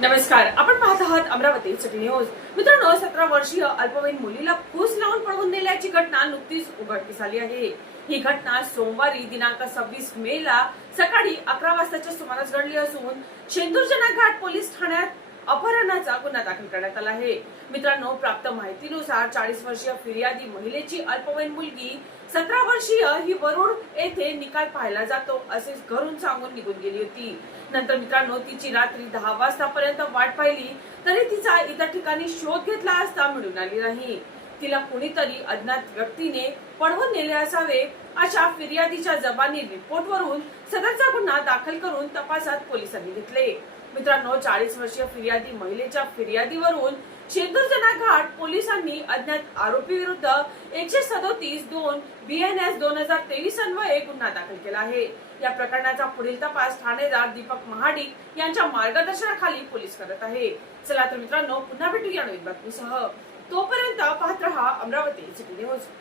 नमस्कार आपण पाहत आहात अमरावती सिटी न्यूज. मित्रांनो सतरा वर्षीय अल्पवयीन मुलीला फूस लावून पळवून नेल्याची घटना नुकतीच उघडकीस आली आहे. ही घटना सोमवारी दिनांक सव्वीस मे ला सकाळी अकरा वाजताच्या सुमारास घडली असून शेंदूरजना घाट पोलीस ठाण्यात अपहरणाचा गुन्हा दाखल करण्यात आला आहे. मित्रांनो प्राप्त माहितीनुसार चाळीस वर्षीय फिर्यादी महिलेची अल्पवयीन मुलगी सतरा वर्षीय ही वरुड येथे निकाल पाहायला जातो असे घरून सांगून निघून गेली होती. नंतर मित्रांनो तिची रात्री दहा वाजतापर्यंत वाट पाहिली तरी तिचा इतर ठिकाणी शोध घेतला असता मिळून आली नाही. तिला कुणीतरी अज्ञात व्यक्तीने पळवून नेले असावे अशा फिर्यादीच्या जबानी रिपोर्टवरून सदरचा गुन्हा दाखल करून तपासात पोलिसांनी घेतले. मित्रांनो चाळीस वर्षीय फिर्यादी महिलेच्या फिर्यादीवरून शेंदूरजना घाट पोलिसांनी अज्ञात आरोपी विरुद्ध एकशे सदोतीस दोन बी एन एस दोन हजार तेवीस अन्वये गुन्हा दाखल केला आहे. या प्रकरणाचा पुढील तपास ठाणेदार दीपक महाडिक यांच्या मार्गदर्शनाखाली पोलीस करत आहे. चला तर मित्रांनो पुन्हा भेटूया नवीन बातमीसह. तोपर्यंत पाहत रहा अमरावती सिटी न्यूज